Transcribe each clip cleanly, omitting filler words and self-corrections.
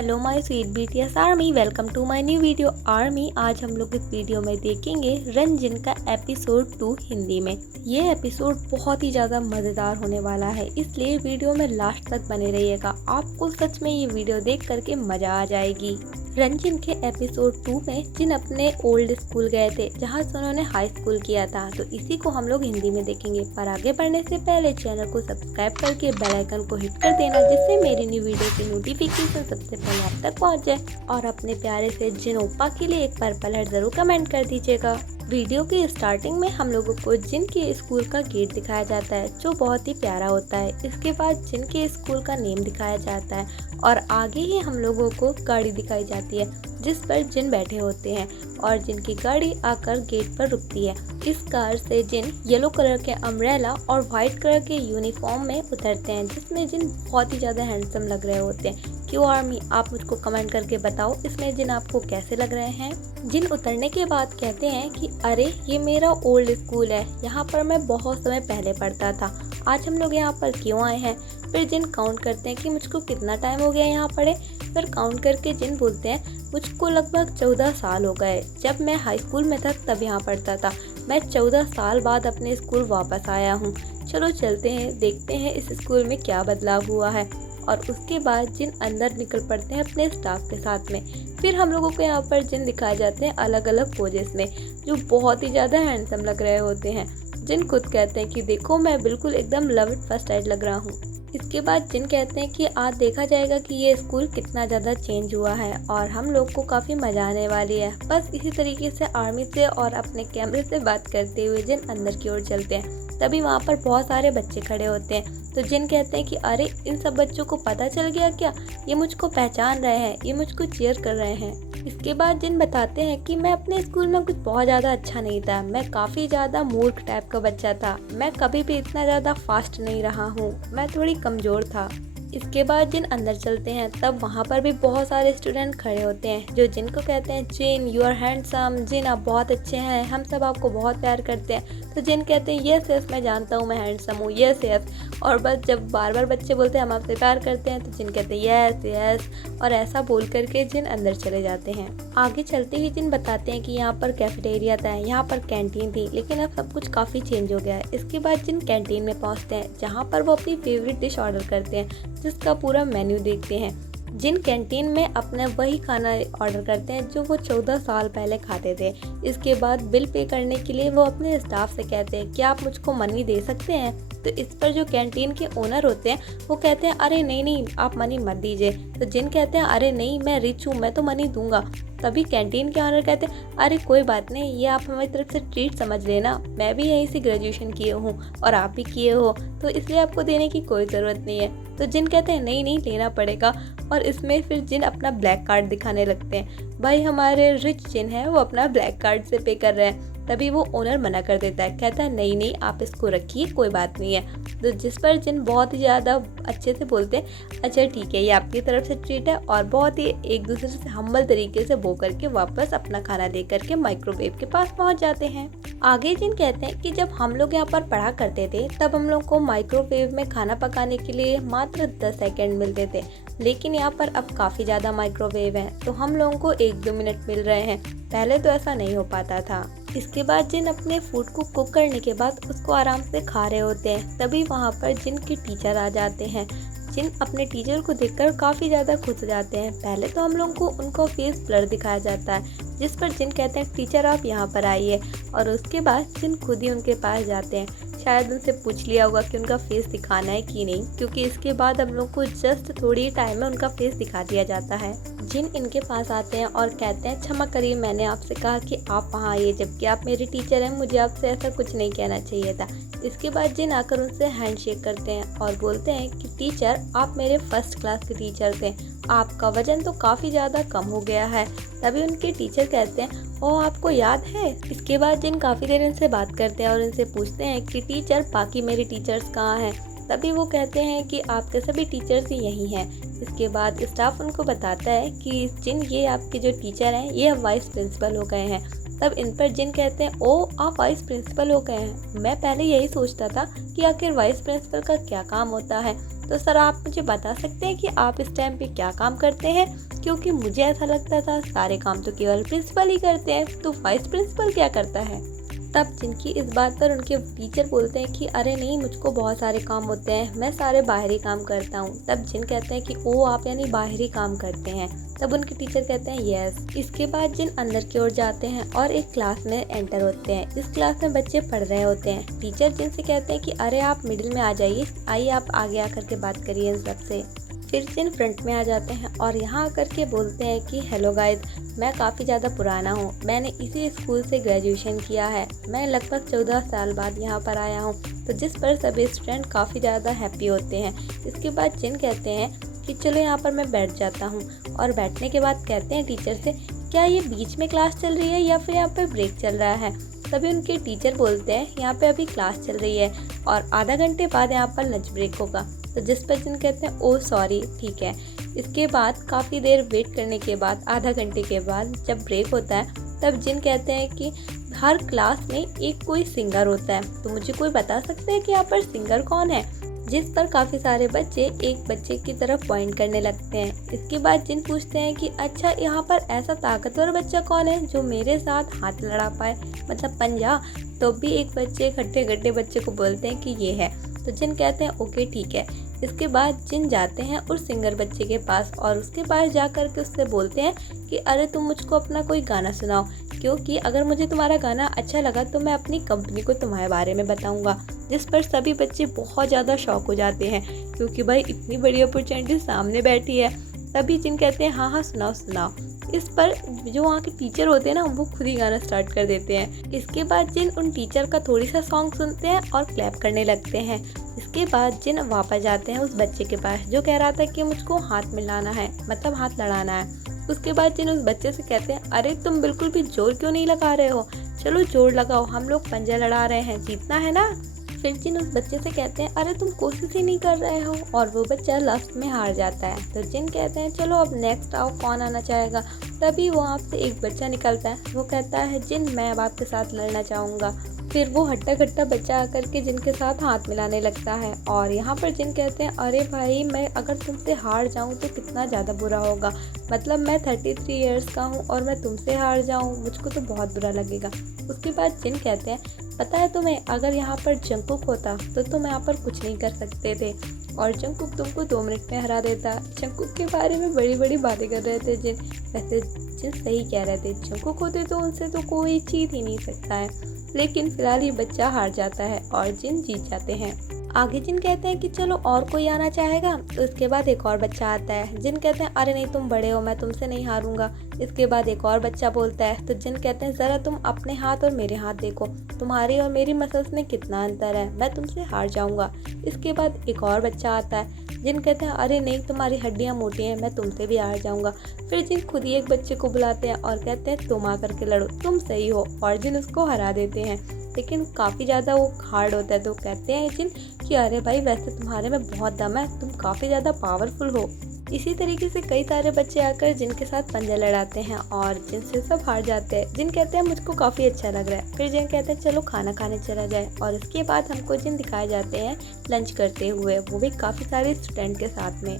Hello my sweet BTS army, welcome to my new video army. आज हम लोग इस वीडियो में देखेंगे रंजन का एपिसोड 2 हिंदी में। ये एपिसोड बहुत ही ज़्यादा मज़ेदार होने वाला है, इसलिए वीडियो में लास्ट तक बने रहिएगा। आपको सच में ये वीडियो देख करके मज़ा आ जाएगी। रंजन के एपिसोड 2 में जिन अपने ओल्ड स्कूल गए थे जहाँ से उन्होंने हाई स्कूल किया था, तो इसी को हम लोग हिंदी में देखेंगे। पर आगे बढ़ने से पहले चैनल को सब्सक्राइब करके बेल आइकन को हिट कर देना, जिससे मेरी न्यू वीडियो की नोटिफिकेशन सबसे पहले आप तक पहुँच जाए। और अपने प्यारे से जिन ओप्पा के लिए एक पर्पल हार्ट जरूर कमेंट कर दीजिएगा। वीडियो की स्टार्टिंग में हम लोगों को जिन के स्कूल का गेट दिखाया जाता है, जो बहुत ही प्यारा होता है। इसके बाद जिन के स्कूल का नेम दिखाया जाता है और आगे ही हम लोगों को गाड़ी दिखाई जाती है जिस पर जिन बैठे होते हैं और जिनकी गाड़ी आकर गेट पर रुकती है। इस कार से जिन येलो कलर के अम्ब्रेला और वाइट कलर के यूनिफॉर्म में उतरते हैं, जिसमें जिन बहुत ही ज़्यादा हैंडसम लग रहे होते हैं। क्यों आर्मी, आप मुझको कमेंट करके बताओ इसमें जिन आपको कैसे लग रहे हैं। जिन उतरने के बाद कहते हैं कि अरे ये मेरा ओल्ड स्कूल है, यहाँ पर मैं बहुत समय पहले पढ़ता था, आज हम लोग यहाँ पर क्यों आए हैं। फिर जिन काउंट करते हैं कि मुझको कितना टाइम हो गया यहाँ पढ़े। फिर काउंट करके जिन बोलते हैं मुझको लगभग 14 साल हो गए, जब मैं हाई स्कूल में था तब यहाँ पढ़ता था। मैं 14 साल बाद अपने स्कूल वापस आया हूँ। चलो चलते हैं, देखते हैं इस स्कूल में क्या बदलाव हुआ है। और उसके बाद जिन अंदर निकल पड़ते हैं अपने स्टाफ के साथ में। फिर हम लोगों को यहाँ पर जिन दिखाए जाते हैं अलग अलग पोजेस में, जो बहुत ही ज़्यादा हैंडसम लग रहे होते हैं। जिन खुद कहते हैं कि देखो मैं बिल्कुल एकदम लव एट फर्स्ट साइट लग रहा हूँ। इसके बाद जिन कहते हैं कि आज देखा जाएगा कि ये स्कूल कितना ज़्यादा चेंज हुआ है और हम लोग को काफ़ी मज़ा आने वाली है। बस इसी तरीके से आर्मी से और अपने कैमरे से बात करते हुए जिन अंदर की ओर चलते हैं। तभी वहाँ पर बहुत सारे बच्चे खड़े होते हैं, तो जिन कहते हैं कि अरे इन सब बच्चों को पता चल गया क्या, ये मुझको पहचान रहे हैं, ये मुझको चीयर कर रहे हैं। इसके बाद जिन बताते हैं कि मैं अपने स्कूल में कुछ बहुत ज़्यादा अच्छा नहीं था, मैं काफ़ी ज़्यादा मूर्ख टाइप का बच्चा था, मैं कभी भी इतना ज़्यादा फास्ट नहीं रहा हूँ, मैं थोड़ी कमज़ोर था। इसके बाद जिन अंदर चलते हैं तब वहाँ पर भी बहुत सारे स्टूडेंट खड़े होते हैं, जो जिनको कहते हैं जिन यू आर हैंडसम, जिन आप बहुत अच्छे हैं, हम सब आपको बहुत प्यार करते हैं। तो जिन कहते हैं यस यस मैं जानता हूँ मैं हैंडसम हूँ, यस यस। और बस जब बार बार बच्चे बोलते हैं हम आपसे प्यार करते हैं, तो जिन कहते हैं यस यस, और ऐसा बोल करके जिन अंदर चले जाते हैं। आगे चलते ही जिन बताते हैं कि यहाँ पर कैफेटेरिया था, यहाँ पर कैंटीन थी, लेकिन अब सब कुछ काफ़ी चेंज हो गया है। इसके बाद जिन कैंटीन में पहुँचते हैं जहाँ पर वो अपनी फेवरेट डिश ऑर्डर करते हैं, जिसका पूरा मेन्यू देखते हैं। जिन कैंटीन में अपना वही खाना ऑर्डर करते हैं जो वो 14 साल पहले खाते थे। इसके बाद बिल पे करने के लिए वो अपने स्टाफ से कहते हैं क्या आप मुझको मनी दे सकते हैं। तो इस पर जो कैंटीन के ओनर होते हैं वो कहते हैं अरे नहीं नहीं आप मनी मत दीजिए। तो जिन कहते हैं अरे नहीं मैं रिच हूँ, मैं तो मनी दूंगा। तभी कैंटीन के ऑनर कहते हैं अरे कोई बात नहीं, ये आप हमारी तरफ से ट्रीट समझ लेना, मैं भी यहीं से ग्रेजुएशन किए हूँ और आप भी किए हो, तो इसलिए आपको देने की कोई ज़रूरत नहीं है। तो जिन कहते हैं नहीं नहीं लेना पड़ेगा। और इसमें फिर जिन अपना ब्लैक कार्ड दिखाने लगते हैं, भाई हमारे रिच जिन है वो अपना ब्लैक कार्ड से पे कर रहे हैं। तभी वो ओनर मना कर देता है, कहता है नहीं नहीं आप इसको रखिए, कोई बात नहीं है। तो जिस पर जिन बहुत ही ज़्यादा अच्छे से बोलते हैं अच्छा ठीक है ये आपकी तरफ से ट्रीट है, और बहुत ही एक दूसरे से हम्बल तरीके से बो करके वापस अपना खाना दे करके माइक्रोवेव के पास पहुंच जाते हैं। आगे जिन कहते हैं कि जब हम लोग यहाँ पर पढ़ा करते थे तब हम लोग को माइक्रोवेव में खाना पकाने के लिए मात्र 10 सेकेंड मिलते थे, लेकिन यहाँ पर अब काफ़ी ज़्यादा माइक्रोवेव हैं तो हम लोगों को 1-2 मिनट मिल रहे हैं। पहले तो ऐसा नहीं हो पाता था। इसके बाद जिन अपने फूड को कुक करने के बाद उसको आराम से खा रहे होते हैं, तभी वहाँ पर जिन के टीचर आ जाते हैं। जिन अपने टीचर को देखकर काफ़ी ज़्यादा खुश हो जाते हैं। पहले तो हम लोगों को उनका फेस ब्लर दिखाया जाता है, जिस पर जिन कहते हैं टीचर आप यहाँ पर आइए, और उसके बाद जिन खुद ही उनके पास जाते हैं। शायद उनसे पूछ लिया होगा कि उनका फेस दिखाना है कि नहीं, क्योंकि इसके बाद हम लोग को जस्ट थोड़ी ही टाइम में उनका फेस दिखा दिया जाता है। जिन इनके पास आते हैं और कहते हैं क्षमा करिए मैंने आपसे कहा कि आप वहाँ आइए, जबकि आप मेरे टीचर हैं, मुझे आपसे ऐसा कुछ नहीं कहना चाहिए था। इसके बाद जिन आकर उनसे हैंडशेक करते हैं और बोलते हैं कि टीचर आप मेरे फर्स्ट क्लास के टीचर थे, आपका वजन तो काफ़ी ज़्यादा कम हो गया है। तभी उनके टीचर कहते हैं ओह आपको याद है। इसके बाद जिन काफ़ी देर इनसे बात करते हैं और इनसे पूछते हैं कि टीचर बाकी मेरे टीचर्स कहाँ हैं। तभी वो कहते हैं कि आपके सभी टीचर्स ही यहीं हैं। इसके बाद स्टाफ उनको बताता है कि जिन ये आपके जो टीचर हैं ये अब वाइस प्रिंसिपल हो गए हैं। तब इन पर जिन कहते हैं ओ आप वाइस प्रिंसिपल हो गए हैं, मैं पहले यही सोचता था कि आखिर वाइस प्रिंसिपल का क्या काम होता है। तो सर आप मुझे बता सकते हैं कि आप इस टाइम पे क्या काम करते हैं, क्योंकि मुझे ऐसा लगता था सारे काम तो केवल प्रिंसिपल ही करते हैं, तो वाइस प्रिंसिपल क्या करता है। तब जिनकी इस बात पर उनके टीचर बोलते हैं कि अरे नहीं, मुझको बहुत सारे काम होते हैं, मैं सारे बाहरी काम करता हूँ। तब जिन कहते हैं कि ओ आप यानी बाहरी काम करते हैं। तब उनके टीचर कहते हैं यस। इसके बाद जिन अंदर की ओर जाते हैं और एक क्लास में एंटर होते हैं। इस क्लास में बच्चे पढ़ रहे होते हैं। टीचर जिनसे कहते हैं कि अरे आप मिडिल में आ जाइए, आइए आप आगे आकर के बात करिए इन सबसे। फिर जिन फ्रंट में आ जाते हैं और यहाँ आकर के बोलते हैं कि हेलो गाइज, मैं काफ़ी ज़्यादा पुराना हूँ, मैंने इसी स्कूल से ग्रेजुएशन किया है, मैं लगभग 14 साल बाद यहाँ पर आया हूँ। तो जिस पर सभी स्टूडेंट काफ़ी ज़्यादा हैप्पी होते हैं। इसके बाद जिन कहते हैं कि चलो यहाँ पर मैं बैठ जाता हूँ, और बैठने के बाद कहते हैं टीचर से क्या ये बीच में क्लास चल रही है या फिर यहाँ पर ब्रेक चल रहा है। तभी उनके टीचर बोलते हैं यहाँ पे अभी क्लास चल रही है और आधा घंटे बाद यहाँ पर लंच ब्रेक होगा। तो जिस पर जिन कहते हैं ओ सॉरी ठीक है। इसके बाद काफ़ी देर वेट करने के बाद आधा घंटे के बाद जब ब्रेक होता है, तब जिन कहते हैं कि हर क्लास में एक कोई सिंगर होता है, तो मुझे कोई बता सकते हैं कि यहाँ पर सिंगर कौन है। जिस पर काफ़ी सारे बच्चे एक बच्चे की तरफ पॉइंट करने लगते हैं। इसके बाद जिन पूछते हैं कि अच्छा यहाँ पर ऐसा ताकतवर बच्चा कौन है जो मेरे साथ हाथ लड़ा पाए, मतलब पंजा। तो भी एक बच्चे खट्टे गड्ढे बच्चे को बोलते हैं कि ये है। तो जिन कहते हैं ओके ठीक है। इसके बाद जिन जाते हैं उस सिंगर बच्चे के पास और उसके पास जा कर के उससे बोलते हैं कि अरे तुम मुझको अपना कोई गाना सुनाओ, क्योंकि अगर मुझे तुम्हारा गाना अच्छा लगा तो मैं अपनी कंपनी को तुम्हारे बारे में बताऊंगा। जिस पर सभी बच्चे बहुत ज़्यादा शॉक हो जाते हैं, क्योंकि भाई इतनी बड़ी अपॉर्चुनिटी सामने बैठी है। तभी जिन कहते हैं हाँ हाँ सुनाओ सुनाओ। इस पर जो वहाँ के टीचर होते हैं ना, वो खुद ही गाना स्टार्ट कर देते हैं। इसके बाद जिन उन टीचर का थोड़ी सा सॉन्ग सुनते हैं और क्लैप करने लगते हैं। इसके बाद जिन वापस जाते हैं उस बच्चे के पास जो कह रहा था कि मुझको हाथ मिलाना है, मतलब हाथ लड़ाना है। उसके बाद जिन उस बच्चे से कहते हैं अरे तुम बिल्कुल भी जोर क्यों नहीं लगा रहे हो, चलो जोर लगाओ, हम लोग पंजा लड़ा रहे हैं, जीतना है ना। फिर जिन उस बच्चे से कहते हैं अरे तुम कोशिश ही नहीं कर रहे हो, और वो बच्चा लास्ट में हार जाता है। तो जिन कहते हैं चलो अब नेक्स्ट आओ, कौन आना चाहेगा। तभी वहाँ से एक बच्चा निकलता है, वो कहता है जिन मैं अब आपके साथ लड़ना चाहूँगा। फिर वो हट्टा कट्टा बच्चा आकर के जिनके साथ हाथ मिलाने लगता है, और यहाँ पर जिन कहते हैं अरे भाई मैं अगर तुमसे हार जाऊँ तो कितना ज़्यादा बुरा होगा, मतलब मैं 33 इयर्स का हूँ और मैं तुमसे हार जाऊँ, मुझको तो बहुत बुरा लगेगा। उसके बाद जिन कहते हैं पता है तुम्हें, अगर यहाँ पर जंगकुक होता तो तुम यहाँ पर कुछ नहीं कर सकते थे, और जंगकुक तुमको 2 मिनट में हरा देता। जंगकुक के बारे में बड़ी बड़ी बातें कर रहे थे जिन, वैसे जिन सही कह रहे थे, जंगकुक होते तो उनसे तो कोई जीत ही नहीं सकता है। लेकिन फिलहाल ये बच्चा हार जाता है और जिन जीत जाते हैं। आगे जिन कहते हैं कि चलो और कोई आना चाहेगा। तो इसके बाद एक और बच्चा आता है, जिन कहते हैं अरे नहीं तुम बड़े हो, मैं तुमसे नहीं हारूंगा। इसके बाद एक और बच्चा बोलता है, तो जिन कहते हैं ज़रा तुम अपने हाथ और मेरे हाथ देखो, तुम्हारी और मेरी मसल्स में कितना अंतर है, मैं तुमसे हार जाऊंगा। इसके बाद एक और बच्चा आता है, जिन कहते हैं अरे नहीं तुम्हारी हड्डियाँ मोटी हैं, मैं तुमसे भी हार जाऊंगा। फिर जिन खुद ही एक बच्चे को बुलाते हैं और कहते हैं तुम आकर के लड़ो, तुम सही हो, और जिन उसको हरा देते हैं। लेकिन काफ़ी ज़्यादा वो हार्ड होता है, तो कहते हैं जिन कि अरे भाई वैसे तुम्हारे में बहुत दम है, तुम काफ़ी ज़्यादा पावरफुल हो। इसी तरीके से कई सारे बच्चे आकर जिनके साथ पंजा लड़ाते हैं और जिनसे सब हार जाते हैं। जिन कहते हैं मुझको काफ़ी अच्छा लग रहा है। फिर जिन कहते हैं चलो खाना खाने चला जाए, और इसके बाद हमको जिन दिखाए जाते हैं लंच करते हुए, वो भी काफ़ी सारे स्टूडेंट के साथ में।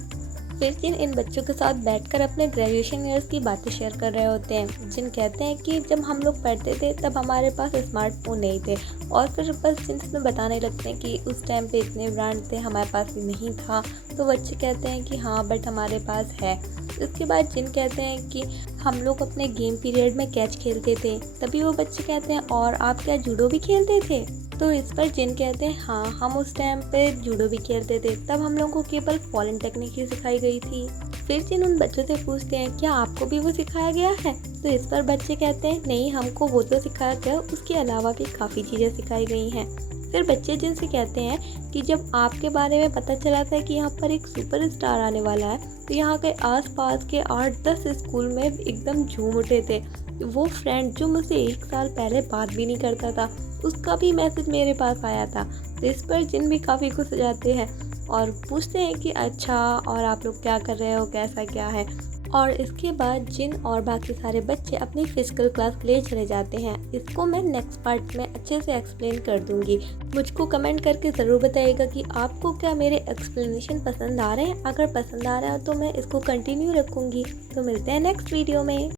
फिर जिन इन बच्चों के साथ बैठकर अपने ग्रेजुएशन ईयर्स की बातें शेयर कर रहे होते हैं। जिन कहते हैं कि जब हम लोग पढ़ते थे तब हमारे पास स्मार्टफोन नहीं थे, और फिर बस जिनमें बताने लगते हैं कि उस टाइम पे इतने ब्रांड थे, हमारे पास भी नहीं था। तो बच्चे कहते हैं कि हाँ बट हमारे पास है। उसके बाद जिन कहते हैं कि हम लोग अपने गेम पीरियड में कैच खेलते थे। तभी वो बच्चे कहते हैं और आप क्या जूडो भी खेलते थे। तो इस पर जिन कहते हैं हाँ हम उस टाइम पे जूडो भी खेलते थे, तब हम लोगों को केवल फॉलन टेक्निक ही सिखाई गई थी। फिर जिन उन बच्चों से पूछते हैं क्या आपको भी वो सिखाया गया है। तो इस पर बच्चे कहते हैं नहीं हमको वो तो सिखाया गया, उसके अलावा भी काफ़ी चीज़ें सिखाई गई हैं। फिर बच्चे जिनसे कहते हैं कि जब आपके बारे में पता चला था कि यहाँ पर एक सुपर स्टार आने वाला है, तो यहाँ के आसपास के 8-10 स्कूल में एकदम झूम उठे थे। वो फ्रेंड जो मुझसे 1 साल पहले बात भी नहीं करता था, उसका भी मैसेज मेरे पास आया था। तो इस पर जिन भी काफ़ी खुश हो जाते हैं और पूछते हैं कि अच्छा और आप लोग क्या कर रहे हो, कैसा क्या है। और इसके बाद जिन और बाकी सारे बच्चे अपनी फिजिकल क्लास के लिए चले जाते हैं। इसको मैं नेक्स्ट पार्ट में अच्छे से एक्सप्लेन कर दूंगी। मुझको कमेंट करके ज़रूर बताइएगा कि आपको क्या मेरे एक्सप्लेनेशन पसंद आ रहे हैं। अगर पसंद आ रहा है तो मैं इसको कंटिन्यू रखूँगी। तो मिलते हैं नेक्स्ट वीडियो में।